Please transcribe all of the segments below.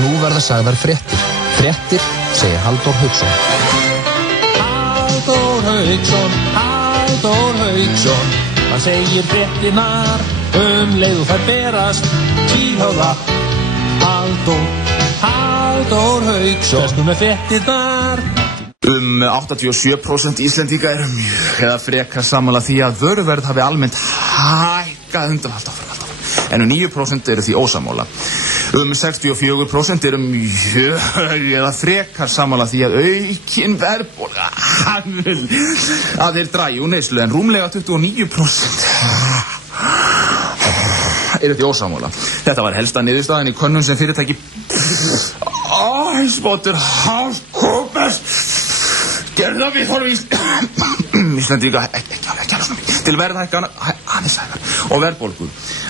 Nú verða sagðar fréttir. Fréttir, segir Halldór Hauksson. Halldór Hauksson, hann segir fréttirnar leið og þær berast. Tvíhöfða, Halldór Hauksson, þess nú með fréttirnar. 87% Íslendinga eru mjög eða frekar sammála því að vöruverð hafi almennt hækkað undanfarið. En 9% eru því ósammála. 64% eru mjög eða frekar sammála því að aukin verðbólga að þeir dragi úr neyslu, en rúmlega 29% eru því ósammála. Þetta var helsta niðurstaðan í könnun sem fyrirtæki Spottur Hagkaup gerða við horfum Íslendinga ekki til verðhækkana aðeins hækkar og verðbólgu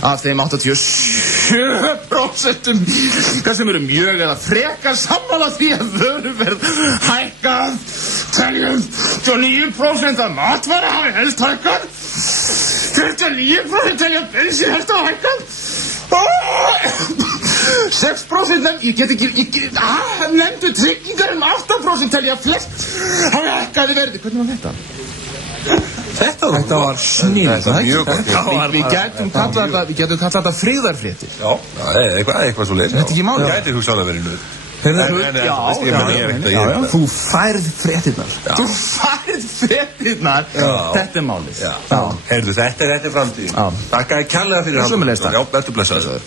af þeim 87% sem eru mjög eða frekar sammála því að vöruverð hækkað teljum 29% að matvara hafi helst hækkað 29% telja bensin helst að hækkað 6% ég get ekki nefndu tryggingar 8% telja flest hafi hækkaði verði. Hvernig var þetta? Þetta var snill. Við gætum kallað þetta friðarfréttir. Já, eitthvað svo leið. Þetta er ekki málið. Það gæti hugsanlega verið nuð. Já, þú færð fréttirnar. Þetta er málið. Heyrðu, þetta er framtíð. Þakka kærlega fyrir Halldór. Já, vertu blessaður.